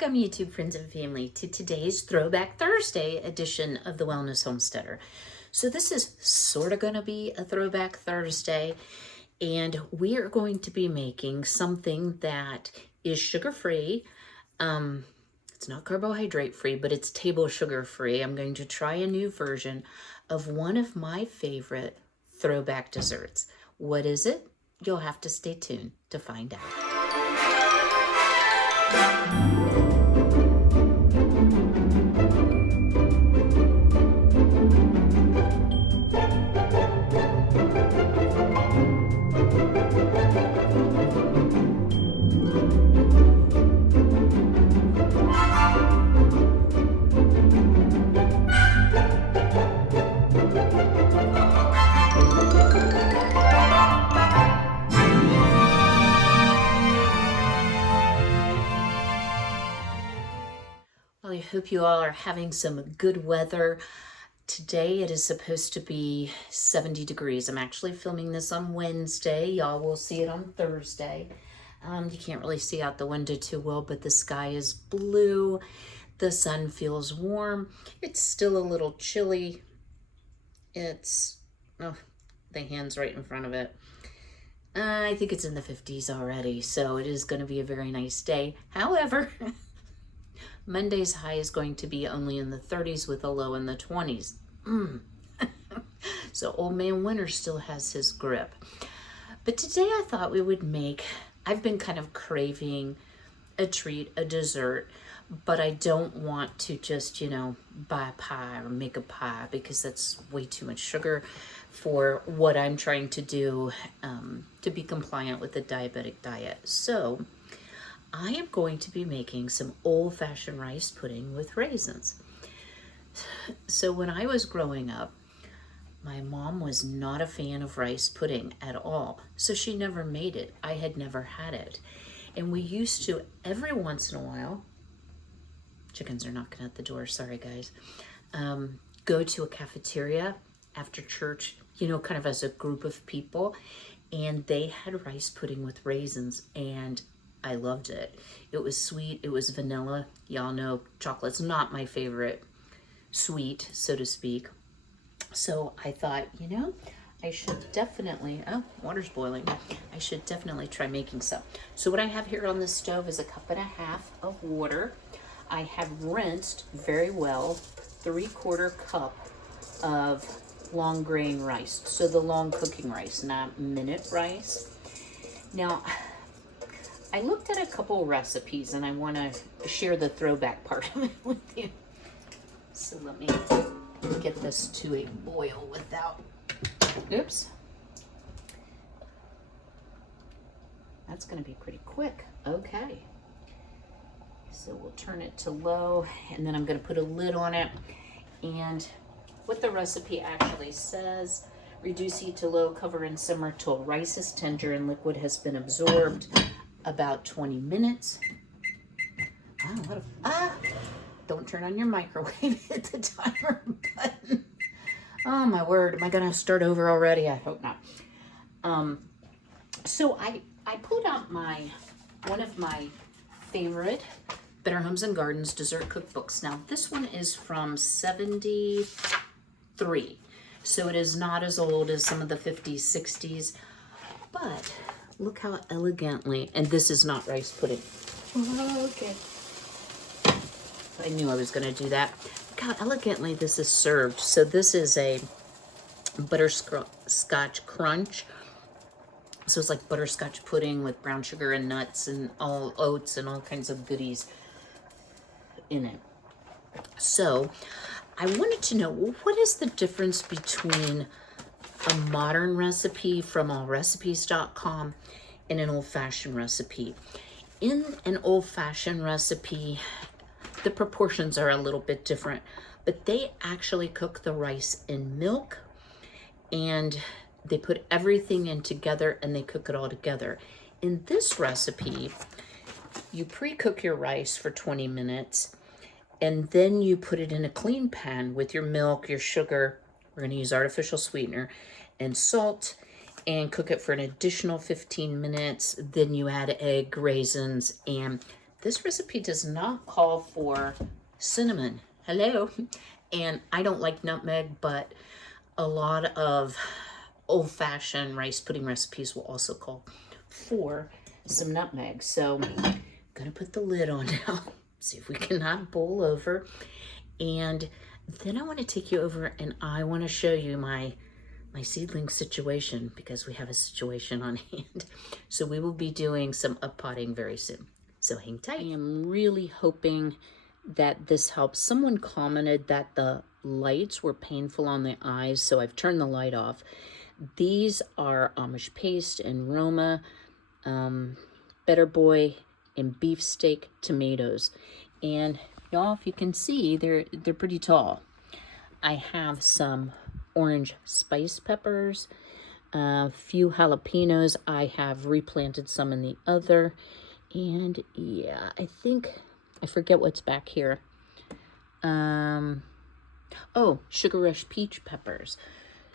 Welcome, YouTube friends and family, to today's Throwback Thursday edition of the Wellness Homesteader. So this is sort of going to be a Throwback Thursday, and we are going to be making something that is sugar-free. It's not carbohydrate-free, but it's table sugar-free. I'm going to try a new version of one of my favorite throwback desserts. What is it? You'll have to stay tuned to find out. Well, I hope you all are having some good weather. Today it is supposed to be 70 degrees. I'm actually filming this on Wednesday. Y'all will see it on Thursday. You can't really see out the window too well, but the sky is blue. The sun feels warm. It's still a little chilly. It's, oh, the hand's right in front of it. I think it's in the 50s already, so it is going to be a very nice day. However, Monday's high is going to be only in the 30s with a low in the 20s. So old man winter still has his grip. But today I thought we would make, I've been kind of craving a treat, a dessert, but I don't want to just, buy a pie or make a pie because that's way too much sugar for what I'm trying to do to be compliant with the diabetic diet. So I am going to be making some old-fashioned rice pudding with raisins. So when I was growing up, my mom was not a fan of rice pudding at all, so she never made it. I had never had it. And we used to, every once in a while, chickens are knocking at the door, sorry guys, go to a cafeteria after church, kind of as a group of people, and they had rice pudding with raisins, and I loved it. It was sweet. It was vanilla. Y'all know chocolate's not my favorite sweet, so to speak. So I thought, I should definitely, oh, water's boiling. I should definitely try making some. So what I have here on the stove is 1.5 cups of water. I have rinsed very well 3/4 cup of long grain rice. So the long cooking rice, not minute rice. Now, I looked at a couple recipes and I want to share the throwback part of it with you. So let me get this to a boil without, oops. That's going to be pretty quick. Okay. So we'll turn it to low and then I'm going to put a lid on it. And what the recipe actually says, reduce heat to low, cover and simmer till rice is tender and liquid has been absorbed. About 20 minutes. Don't turn on your microwave. Hit the timer button. Oh my word, am I gonna start over already? I hope not. So I pulled out one of my favorite Better Homes and Gardens dessert cookbooks. Now this one is from 73, so it is not as old as some of the 50s, 60s, but look how elegantly, and this is not rice pudding. Oh, okay. I knew I was going to do that. Look how elegantly this is served. So this is a butterscotch crunch. So it's like butterscotch pudding with brown sugar and nuts and all oats and all kinds of goodies in it. So I wanted to know, what is the difference between a modern recipe from allrecipes.com and an old-fashioned recipe? In an old-fashioned recipe, the proportions are a little bit different, but they actually cook the rice in milk and they put everything in together and they cook it all together. In this recipe, you pre-cook your rice for 20 minutes and then you put it in a clean pan with your milk, your sugar, we're going to use artificial sweetener, and salt, and cook it for an additional 15 minutes. Then you add egg, raisins, and this recipe does not call for cinnamon. Hello. And I don't like nutmeg, but a lot of old-fashioned rice pudding recipes will also call for some nutmeg. So I'm gonna put the lid on now, see if we cannot boil over. And then I want to take you over and I want to show you my seedling situation, because we have a situation on hand. So we will be doing some uppotting very soon. So hang tight. I am really hoping that this helps. Someone commented that the lights were painful on the eyes, so I've turned the light off. These are Amish paste and Roma, Better Boy, and beefsteak tomatoes. And y'all, if you can see, they're pretty tall. I have some orange spice peppers, a few jalapenos. I have replanted some in the other. And yeah, I forget what's back here. Oh, Sugar Rush peach peppers.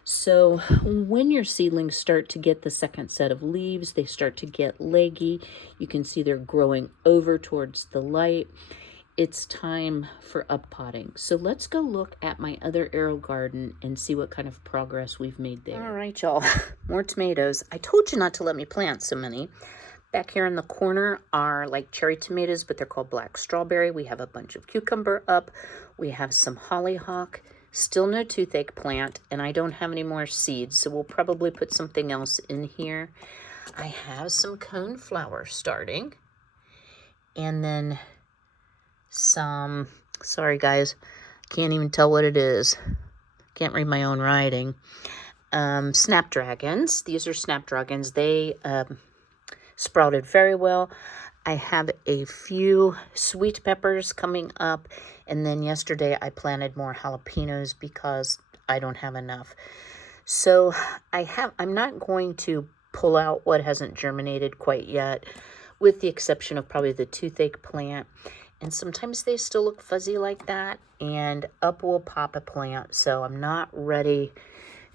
So when your seedlings start to get the second set of leaves, they start to get leggy. You can see they're growing over towards the light. It's time for uppotting. So let's go look at my other arrow garden and see what kind of progress we've made there. All right, y'all, more tomatoes. I told you not to let me plant so many. Back here in the corner are like cherry tomatoes, but they're called black strawberry. We have a bunch of cucumber up. We have some hollyhock, still no toothache plant, and I don't have any more seeds, so we'll probably put something else in here. I have some coneflower starting, and then some, sorry guys, can't even tell what it is. Can't read my own writing. Snapdragons. These are snapdragons. They sprouted very well. I have a few sweet peppers coming up, and then yesterday I planted more jalapenos because I don't have enough. So I'm not going to pull out what hasn't germinated quite yet, with the exception of probably the toothache plant. And sometimes they still look fuzzy like that, and up will pop a plant. So I'm not ready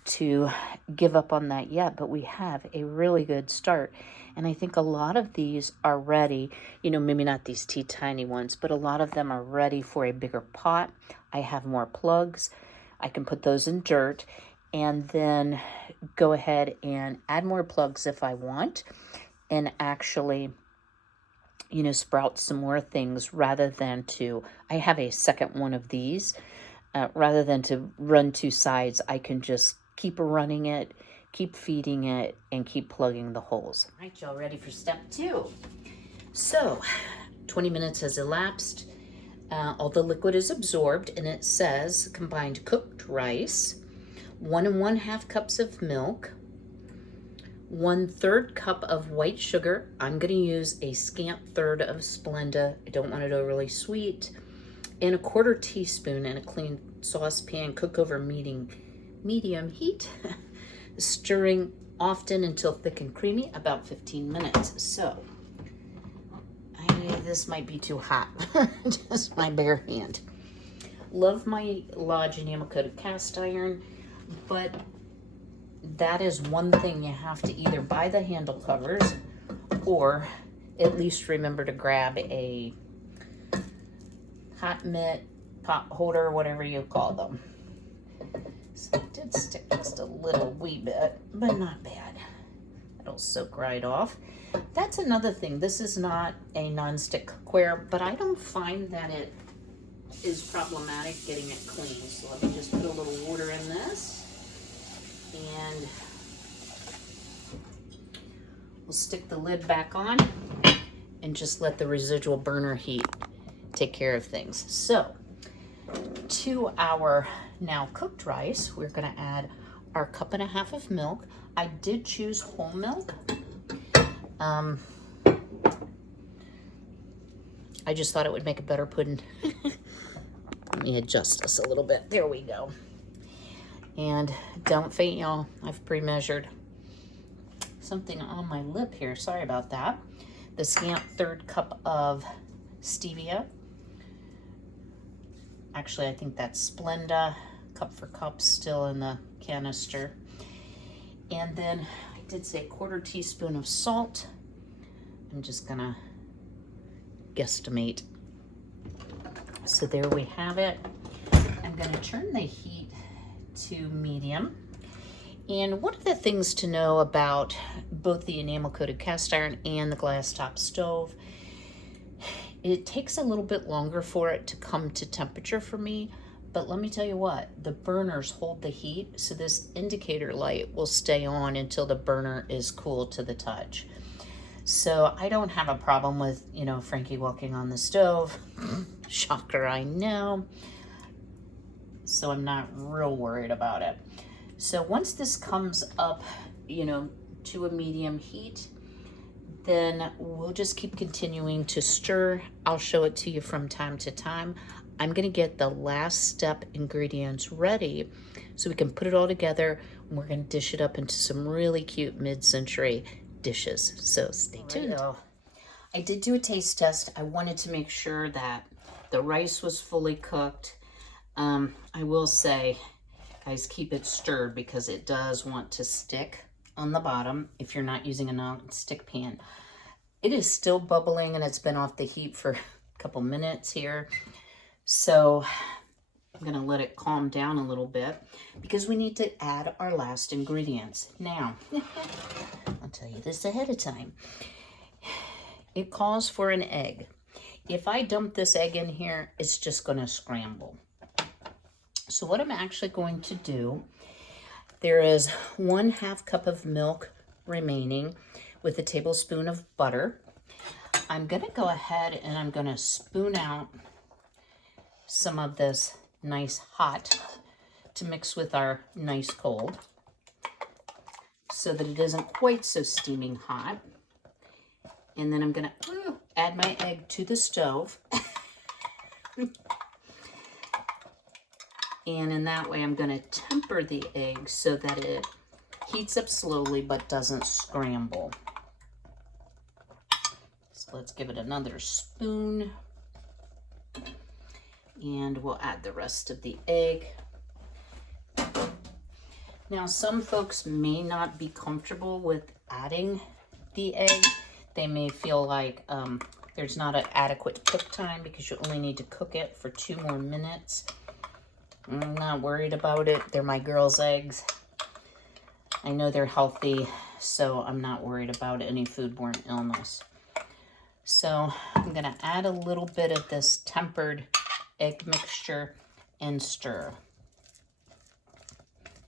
to give up on that yet, but we have a really good start. And I think a lot of these are ready, you know, maybe not these tiny ones, but a lot of them are ready for a bigger pot. I have more plugs. I can put those in dirt and then go ahead and add more plugs if I want, and actually, you know, sprout some more things rather than to, I have a second one of these, rather than to run two sides, I can just keep running it, keep feeding it, and keep plugging the holes. All right, y'all ready for step 2? So 20 minutes has elapsed. All the liquid is absorbed, and it says combined cooked rice, 1 1/2 cups of milk, 1/3 cup of white sugar. I'm going to use a scant third of Splenda. I don't want it overly sweet. And a 1/4 teaspoon in a clean saucepan. Cook over medium heat, stirring often until thick and creamy, about 15 minutes. So this might be too hot, just my bare hand. Love my Lodge enamel coated cast iron, but that is one thing you have to either buy the handle covers or at least remember to grab a hot mitt, pot holder, whatever you call them. So it did stick just a little wee bit, but not bad. It'll soak right off. That's another thing. This is not a non-stick cookware, but I don't find that it is problematic getting it clean. So let me just put a little water in this, and we'll stick the lid back on and just let the residual burner heat take care of things. So to our now cooked rice, we're going to add our 1.5 cups of milk. I did choose whole milk. I just thought it would make a better pudding. Let me adjust this a little bit. There we go. And don't faint, y'all. I've pre-measured something on my lip here. Sorry about that. The scant 1/3 cup of stevia. Actually, I think that's Splenda, cup for cup, still in the canister. And then I did say 1/4 teaspoon of salt. I'm just gonna guesstimate. So there we have it. I'm going to turn the heat to medium. And one of the things to know about both the enamel coated cast iron and the glass top stove, it takes a little bit longer for it to come to temperature for me, but let me tell you what, the burners hold the heat, so this indicator light will stay on until the burner is cool to the touch. So I don't have a problem with, you know, Frankie walking on the stove. Shocker, I know. So I'm not real worried about it. So once this comes up, you know, to a medium heat, then we'll just keep continuing to stir. I'll show it to you from time to time. I'm gonna get the last step ingredients ready so we can put it all together, and we're gonna dish it up into some really cute mid-century dishes. So stay tuned. I did do a taste test. I wanted to make sure that the rice was fully cooked. I will say, guys, keep it stirred because it does want to stick on the bottom if you're not using a non-stick pan. It is still bubbling and it's been off the heat for a couple minutes here. So I'm gonna let it calm down a little bit because we need to add our last ingredients. Now, I'll tell you this ahead of time. It calls for an egg. If I dump this egg in here, it's just gonna scramble. So what I'm actually going to do, there is 1/2 cup of milk remaining with a tablespoon of butter. I'm gonna go ahead and I'm gonna spoon out some of this nice hot to mix with our nice cold so that it isn't quite so steaming hot. And then I'm gonna add my egg to the stove. And in that way, I'm gonna temper the egg so that it heats up slowly but doesn't scramble. So let's give it another spoon. And we'll add the rest of the egg. Now, some folks may not be comfortable with adding the egg. They may feel like there's not an adequate cook time because you only need to cook it for 2 more minutes. I'm not worried about it. They're my girls' eggs. I know they're healthy, so I'm not worried about any foodborne illness. So I'm gonna add a little bit of this tempered egg mixture and stir.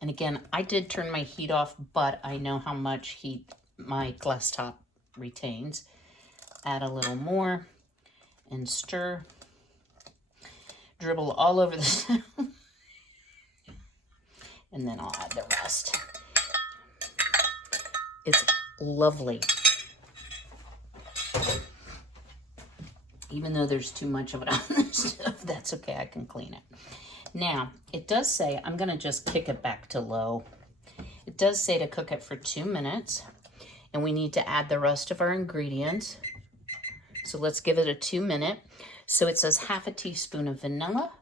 And again, I did turn my heat off, but I know how much heat my glass top retains. Add a little more and stir. Dribble all over the stove. And then I'll add the rest. It's lovely. Even though there's too much of it on the stove, that's okay, I can clean it. Now, it does say, I'm gonna just kick it back to low. It does say to cook it for 2 minutes, and we need to add the rest of our ingredients. So let's give it a 2 minute. So it says 1/2 teaspoon of vanilla.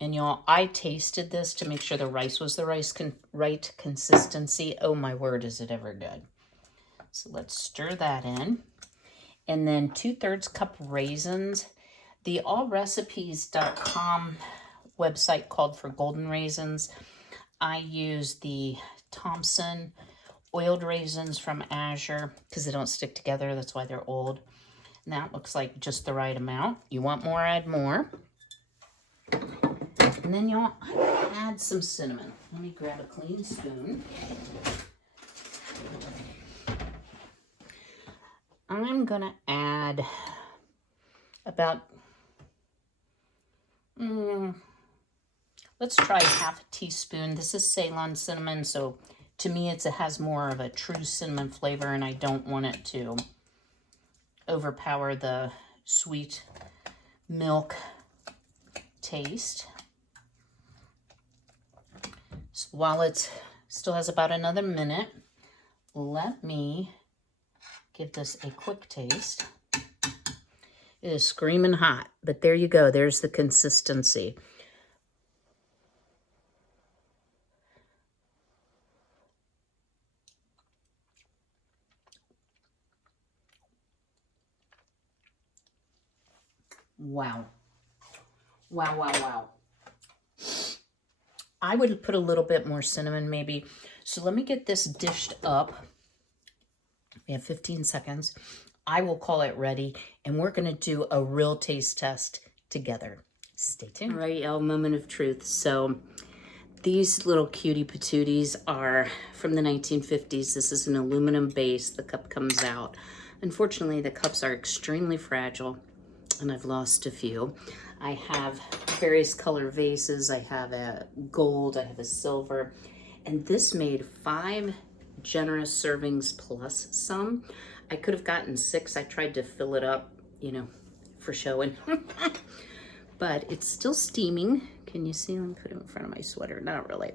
And y'all, I tasted this to make sure the rice was the right consistency. Oh my word, is it ever good. So let's stir that in. And then 2/3 cup raisins. The allrecipes.com website called for golden raisins. I use the Thompson oiled raisins from Azure because they don't stick together. That's why they're old. And that looks like just the right amount. You want more, add more. And then y'all, I'm gonna add some cinnamon. Let me grab a clean spoon. I'm gonna add about, let's try 1/2 teaspoon. This is Ceylon cinnamon, so to me it has more of a true cinnamon flavor, and I don't want it to overpower the sweet milk taste. So while it still has about another minute, let me give this a quick taste. It is screaming hot, but there you go. There's the consistency. Wow. Wow, wow, wow. I would put a little bit more cinnamon maybe. So let me get this dished up. We have 15 seconds. I will call it ready, and we're going to do a real taste test together. Stay tuned. All right, y'all, moment of truth. So these little cutie patooties are from the 1950s. This is an aluminum base. The cup comes out. Unfortunately, the cups are extremely fragile, and I've lost a few. I have various color vases. I have a gold, I have a silver, and this made 5 generous servings plus some. I could have gotten 6. I tried to fill it up, you know, for showing. But it's still steaming. Can you see? Let me put it in front of my sweater. Not really.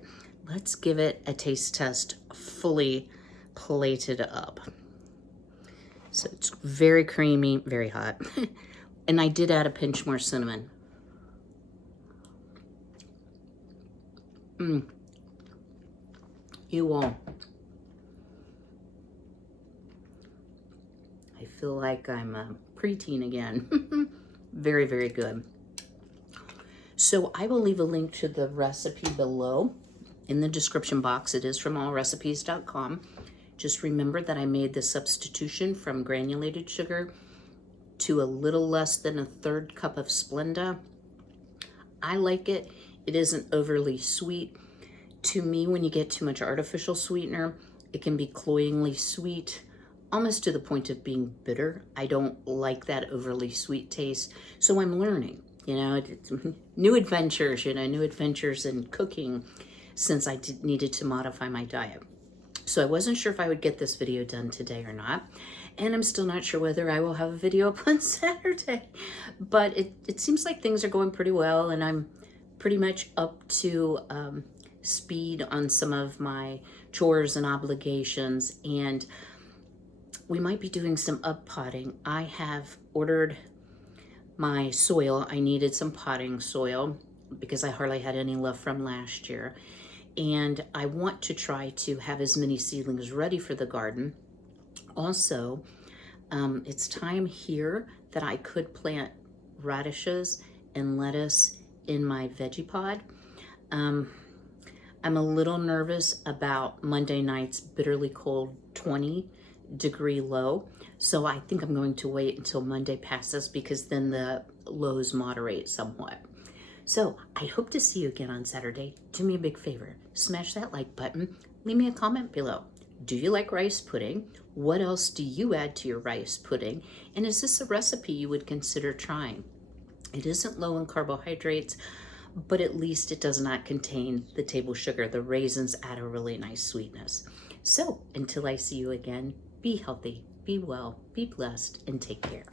Let's give it a taste test fully plated up. So it's very creamy, very hot. And I did add a pinch more cinnamon. You all. I feel like I'm a preteen again. Very, very good. So I will leave a link to the recipe below in the description box. It is from allrecipes.com. Just remember that I made the substitution from granulated sugar to a little less than a 1/3 cup of Splenda. I like it. It isn't overly sweet. To me, when you get too much artificial sweetener, it can be cloyingly sweet, almost to the point of being bitter. I don't like that overly sweet taste. So I'm learning, you know, it's new adventures, new adventures in cooking since I needed to modify my diet. So I wasn't sure if I would get this video done today or not. And I'm still not sure whether I will have a video up on Saturday. But it seems like things are going pretty well, and I'm pretty much up to speed on some of my chores and obligations. And we might be doing some up potting. I have ordered my soil. I needed some potting soil because I hardly had any left from last year. And I want to try to have as many seedlings ready for the garden. Also, it's time here that I could plant radishes and lettuce in my veggie pod. I'm a little nervous about Monday night's bitterly cold 20-degree low. So I think I'm going to wait until Monday passes because then the lows moderate somewhat. So I hope to see you again on Saturday. Do me a big favor. Smash that like button. Leave me a comment below. Do you like rice pudding? What else do you add to your rice pudding? And is this a recipe you would consider trying? It isn't low in carbohydrates, but at least it does not contain the table sugar. The raisins add a really nice sweetness. So until I see you again, be healthy, be well, be blessed, and take care.